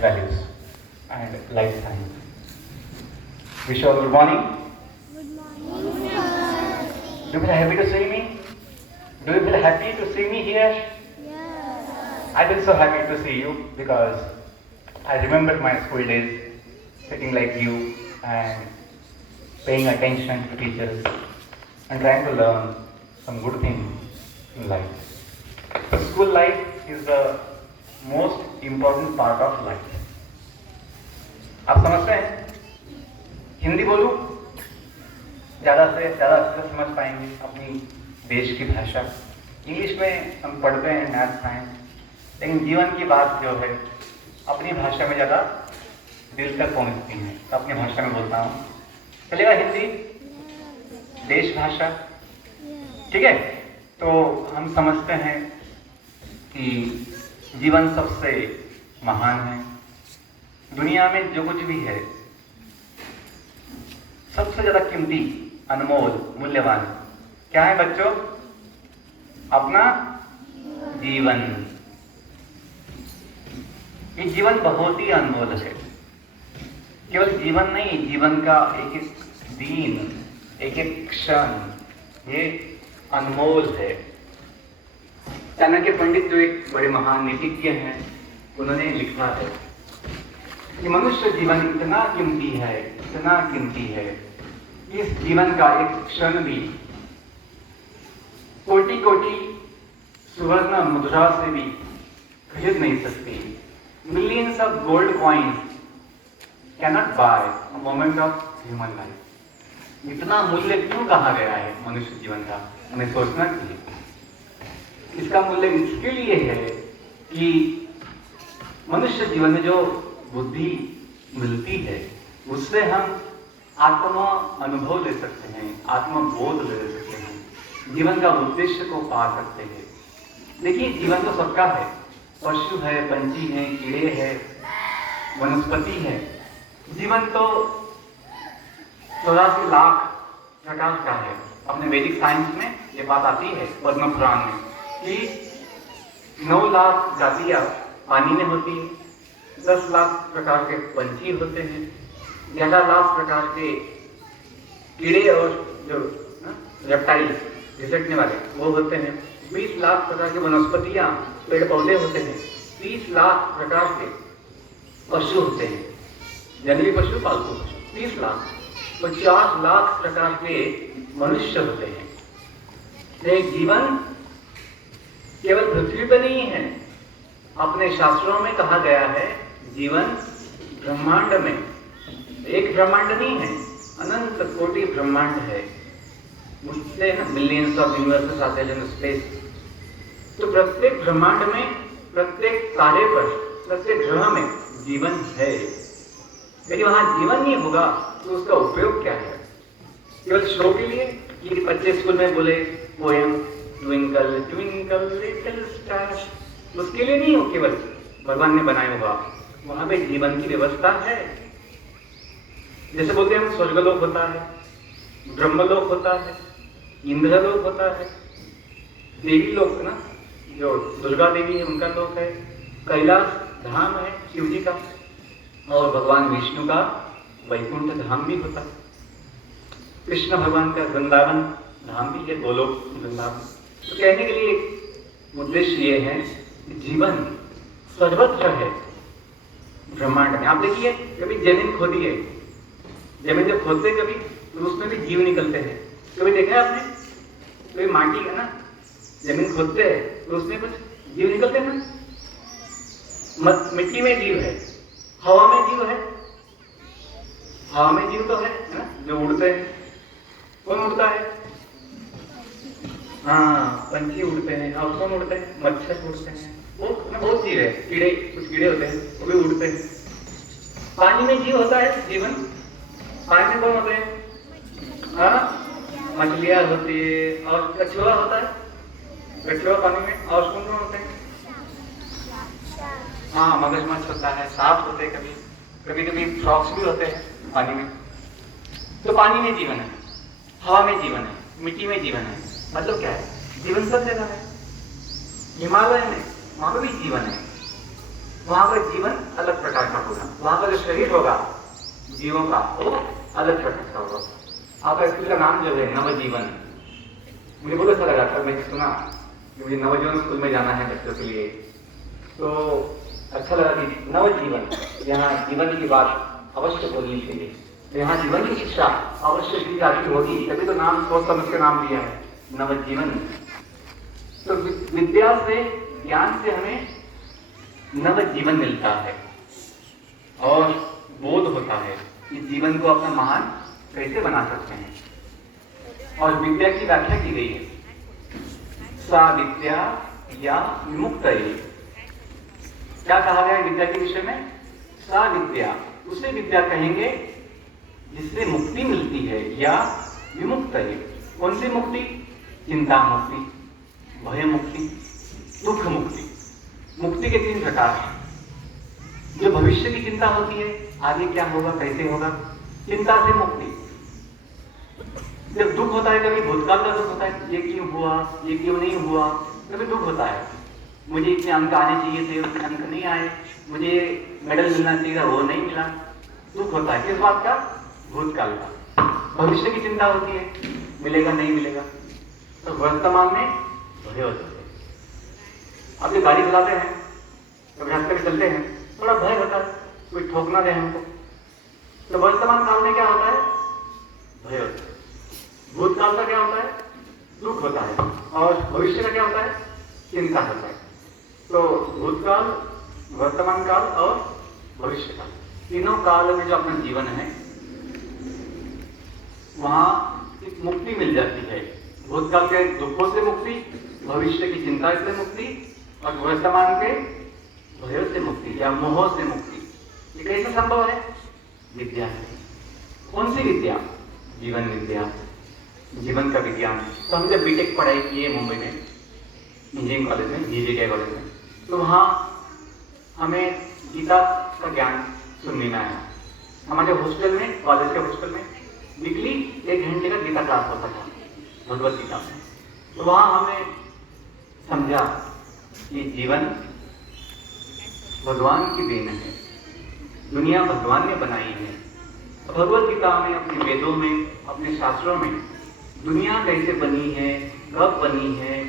values and life science. Wish you all good morning. Do you feel happy to see me? Do you feel happy to see me here? I feel so happy to see you because I remember my school days sitting like you and paying attention to teachers and trying to learn some good things in life. So school life is the most important part of life. आप समझते हैं? हिंदी बोलूं? ज़्यादा से ज़्यादा अच्छे से समझ पाएंगे अपनी देश की भाषा. इंग्लिश में हम पढ़ते हैं मैथ साइंस, लेकिन जीवन की बात जो है अपनी भाषा में ज़्यादा दिल तक पहुँचती है. तो अपनी भाषा में बोलता हूँ. चलेगा हिंदी? देश भाषा, ठीक है. तो हम समझते हैं कि जीवन सबसे महान है. दुनिया में जो कुछ भी है सबसे ज़्यादा कीमती, अनमोल, मूल्यवान क्या है बच्चों? अपना जीवन. ये जीवन बहुत ही अनमोल है. केवल जीवन नहीं, जीवन का एक एक दिन, एक एक क्षण ये अनमोल है. चाणक्य पंडित जो एक बड़े महान नीतिज्ञ हैं, उन्होंने लिखा है कि मनुष्य जीवन इतना कीमती है, इतना कीमती है, इस जीवन का एक क्षण भी कोटि कोटि सुवर्ण मुद्रा से भी खरीद नहीं सकती. Millions of gold coins cannot buy a moment of human life. इतना मूल्य क्यों कहा गया है मनुष्य जीवन का? हमें सोचना चाहिए. इसका मूल्य इसके लिए है कि मनुष्य जीवन में जो बुद्धि मिलती है उससे हम आत्म अनुभव ले सकते हैं, आत्मबोध ले सकते हैं, जीवन का उद्देश्य को पा सकते हैं. देखिए, जीवन तो सबका है. पशु है, पंछी है, कीड़े है, वनस्पति है. जीवन तो 84 लाख प्रकार का है. अपने वैदिक साइंस में ये बात आती है, पद्म पुराण में, कि 9 लाख जातियां पानी में होती है, 10 लाख प्रकार के पंछी होते हैं, 11 लाख प्रकार के कीड़े और जो रेप्टाइल घिसटने वाले वो होते हैं, 20 लाख प्रकार की वनस्पतियां, पेड़ पौधे होते हैं, 30 लाख प्रकार के पशु होते हैं, जंगली पशु, पालतू पशु, 30 लाख, 50 लाख प्रकार के मनुष्य होते हैं. एक जीवन केवल पृथ्वी पर नहीं है. अपने शास्त्रों में कहा गया है जीवन ब्रह्मांड में. एक ब्रह्मांड नहीं है, अनंत कोटि ब्रह्मांड है. उससे मिलियंस ऑफ यूनिवर्सेस आते हैं इन स्पेस. तो प्रत्येक ब्रह्मांड में, प्रत्येक तारे पर, प्रत्येक ग्रह में जीवन है. यदि वहां जीवन नहीं होगा तो उसका उपयोग क्या है? केवल शो के लिए? ये बच्चे स्कूल में बोले poem twinkle twinkle little star, उसके लिए नहीं हो केवल भगवान ने बनाया होगा. वहां पे जीवन की व्यवस्था है. जैसे बोलते हैं हम स्वर्गलोक होता है, ब्रह्मलोक होता है, इंद्रलोक होता है, देवी लोक ना, जो दुर्गा देवी है उनका लोक है, कैलाश धाम है शिव जी का, और भगवान विष्णु का वैकुंठ धाम भी होता है. कृष्ण भगवान का वृंदावन धाम भी है, गोलोक वृंदावन. तो कहने के लिए एक उद्देश्य ये है कि जीवन सर्वत्र है ब्रह्मांड में. आप देखिए, कभी जमीन खोदी है, जमीन जब खोदते कभी तो उसमें भी जीव निकलते हैं. कभी देखा है आपने? कभी माटी है ना, जमीन खोदते हैं तो उसमें कुछ जीव निकलते हैं ना. मिट्टी में जीव है, हवा में जीव है. हवा में जीव तो है ना, जो उड़ते हैं. कौन उड़ता है? हाँ, पंछी उड़ते हैं. और कौन उड़ते हैं? मच्छर उड़ते हैं. वो बहुत जीव है. कीड़े, कुछ कीड़े होते हैं वो भी उड़ते हैं. पानी में जीव होता है, जीवन. पानी में कौन होते हैं? हाँ, मछलियां होती है, और कछुआ होता है. कछुआ पानी में. और कौन कौन होते हैं? हाँ, मगरमच्छ होता है, सांप होते हैं, कभी कभी कभी फ्रॉक्स भी होते हैं पानी में. तो पानी में जीवन है, हवा में जीवन है, मिट्टी में जीवन है. मतलब क्या है? जीवन सब जगह है. हिमालय में वहां पर भी जीवन है. वहां पर जीवन अलग प्रकार का वहां का जो शरीर होगा जीवों का वो अलग प्रकार का होगा। आपका स्कूल का नाम जो है नवजीवन, मुझे बहुत अच्छा लगा कल मैंने सुना कि मुझे नवजीवन स्कूल में जाना है बच्चों के लिए, तो अच्छा लगा कि नवजीवन, यहाँ जीवन की बात अवश्य बोलनी चाहिए। यहाँ जीवन की शिक्षा अवश्य दी जाती होगी, तभी तो नाम सोच समझ के नाम दिया है नवजीवन। तो विद्या से, ज्ञान से हमें नवजीवन मिलता है और बोध होता है कि जीवन को अपना महान कैसे बना सकते हैं। और विद्या की व्याख्या की गई है, सा विद्या या विमुक्त। क्या कहा गया है विद्या के विषय में? सा विद्या, उसे विद्या कहेंगे जिससे मुक्ति मिलती है, या विमुक्त है। कौन सी मुक्ति? चिंता मुक्ति, भय मुक्ति, दुख मुक्ति। मुक्ति के 3 प्रकार हैं। जो भविष्य की चिंता होती है, आगे क्या होगा, कैसे होगा, चिंता से मुक्ति। जब दुख होता है, कभी भूतकाल का दुख होता है, ये क्यों हुआ, ये क्यों नहीं हुआ, कभी दुख होता है, मुझे इतने अंक आने चाहिए थे, उतने अंक नहीं आए, मुझे मेडल मिलना चाहिए था, वो नहीं मिला, दुख होता है। किस बात का? भूतकाल का। भविष्य की चिंता होती है, मिलेगा नहीं मिलेगा। तो वर्तमान में भय होता है। आप जो गाड़ी चलाते हैं, कभी रास्ते में चलते हैं, थोड़ा भय होता है कोई ठोक ना दे हमको। तो वर्तमान काल में क्या होता है? भय होता है। भूतकाल का क्या होता है? दुख होता है। और भविष्य का क्या होता है? चिंता होता है। तो भूतकाल, वर्तमान काल और भविष्य काल, तीनों काल में जो अपना जीवन है वहां एक मुक्ति मिल जाती है। भूतकाल के दुखों से मुक्ति, भविष्य की चिंता से मुक्ति और वर्तमान के भय से मुक्ति या मोह से मुक्ति। ये कैसे संभव है? विद्या से। कौन सी विद्या? जीवन विद्या, जीवन का विज्ञान। तो हम जब बीटेक पढ़ाई किए मुंबई में, इंजीनियरिंग कॉलेज में, जीजीके कॉलेज में, तो वहाँ हमें गीता का ज्ञान सुनने में आया। हमारे हॉस्टल में, कॉलेज के हॉस्टल में वीकली 1 घंटे का गीता क्लास होता था, भगवत गीता में। तो वहाँ हमने समझा कि जीवन भगवान की देन है, दुनिया भगवान ने बनाई है। भगवत गीता में, अपने वेदों में, अपने शास्त्रों में दुनिया कैसे बनी है, कब बनी है,